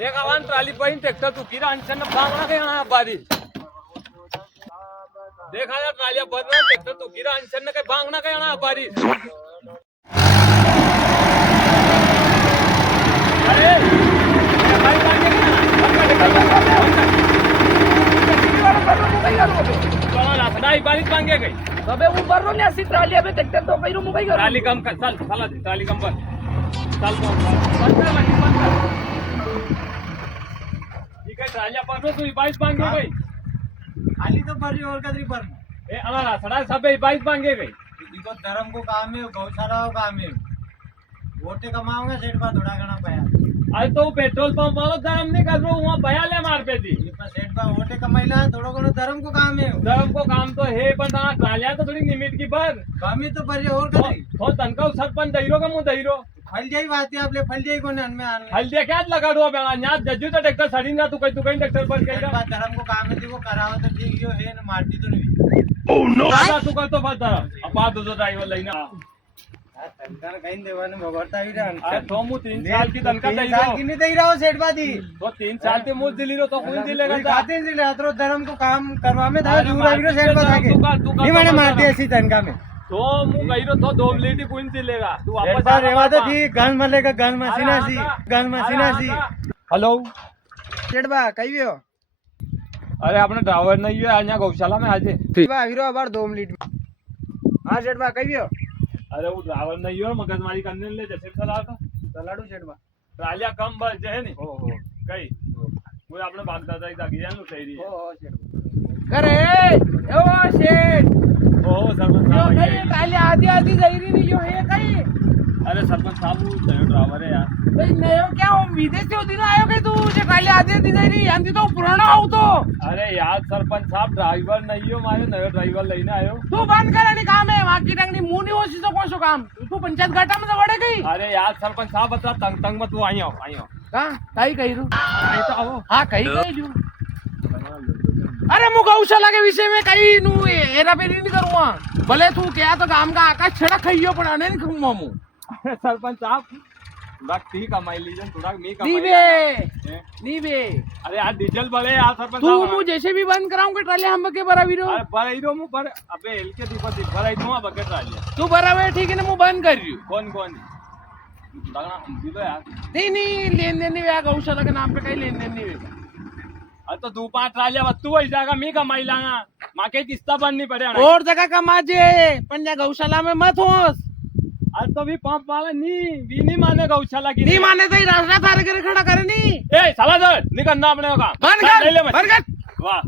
एक आवान ट्राली पर ट्रैक्टर तू कीरा अंचन बांगना के यहाँ बारी देखा जा ट्रालिया बंद में ट्रैक्टर तू कीरा अंचन के बांगना के यहाँ बारी अरे भाई बांगे बारिश मांगे गई હવે હું ભરનો ને આસી ટ્રાલી હવે ટ્રેક્ટર તો કર્યું હું કઈ કરું ट्राली कम कर चल चला दे ट्राली कम कर चल बंद कर ठीक है ट्रालिया पर तू बारिश मांगे गई खाली तो भरी और कदरी पर ए अला सड़ा सब बारिश मांगे गई देखो धर्म को काम है गौशाला को काम है वोटे कमाऊंगा सेठ पर थोड़ा घना पाया अरे तो पेट्रोल पंप वालों धर्म नहीं कर रहा वहाँ भया ले मार पे थी ये पर सेठ पर वोटे कमाईला थोड़ा घणो धर्म को काम है धर्म को काम तो है पर ना ट्रालिया तो थोड़ी निमिट की पर कमी तो भरी और कदरी तो तनका सरपंच दहीरो का मुंह दहीरो फल जाई बात है आपले फल जाई कोने अनमे आने हल्दिया क्या लगा दो बेड़ा यहाँ जज्जू तो ट्रैक्टर सड़ी ना तू कहीं ट्रैक्टर पर सेठ कहीं पर धर्म को काम है वो कराओ तो ठीक यो है ना मारती तो नहीं तू कर तो बस धर्म अब बात दो ड्राइवर लेना तनका कहीं देवाने भगवता ही रहन अरे तो मुँह 3 साल की तनका साल दहीरो की नहीं दई रहो सेठ बादी तो 3 साल के मुँह दिली रो तो कौन दिलेगा खाते हैं जिले अतरो धर्म को काम करवा में था दूरा वीरो सेठ पर थाके नहीं मैंने मारती ऐसी तनका में तो मुँह गई रो तो 2 मिनट कौन दिलेगा तू सेठ वापस पर रेवा तो ठीक गन मलेगा गन मसीना सी हेलो सेठ बा कही हो अरे अपने ड्राइवर नहीं है यहाँ गौशाला में आज बा वीरो अबार 2 मिनट में हां सेठ बा कही हो अरे वो ड्राइवर नहीं है मगजमारी करने ले जैसे चला था चलाडू सेठ बा ट्रालिया कम बल है नी हो कई वो अपने बाग दादा की जागी है नु सही हो सेठ करे ओ सेठ ओ सरपंच यो साहब कई ट्राली आधी आधी जईरी नहीं यो है कई अरे सरपंच साहब वो ड्राइवर है यार भाई नयो क्या हो विदेश से दिन आयो के तू जे ट्राली आधी आधी जईरी यांती तो पुराना हो तो अरे यार सरपंच साहब ड्राइवर नहीं हो मारे नयो ड्राइवर लेने आयो तू बंद करानी काम है वाकी टंगनी मुंह नहीं होशी तो कोसो काम तू पंचायत घाटा में जवड़े गई अरे यार सरपंच साहब बता तंग तंग मत तू आई आओ का कई कही रू नहीं तो आओ हां कई कही जू अरे मु गौशाला के विषय में कई नु एरा पे नहीं करूंगा भले तू क्या तो काम का आकाश छड़ा खइयो पण अने नहीं खाऊंगा मु अरे सरपंच साहब थोड़ा ठीक कमाई लीजिए थोड़ा मी कमाई नीबे अरे यार डीजल बढ़े यार सरपंच तू साहब मु जैसे भी बंद कराऊंगा ट्राली हम के बरा वीरो अरे बड़े हीरो मु पर अबे एल के दीपा दीप बड़े हीरो बकेट डालिए तू बरा वे ठीक है ना मु बंद कर रही हूं कौन कौन लगना दिलो यार नहीं लेन देन नहीं हुआ गौशाला के नाम पे कहीं लेन देन नहीं हुआ अरे तो 2-5 ट्रालियां वस्तु वही जाएगा मी कमाई लांगा मां के किस्ता बननी पड़े और जगह कमा जे पंजा गौशाला में मत होस अरे तो भी पंप वाला नहीं माने गौशाला की नहीं माने तो रास्ता थारे करे खड़ा करे नहीं ए साला दर निकलना अपने का बंद कर ले ले मत बंद कर वाह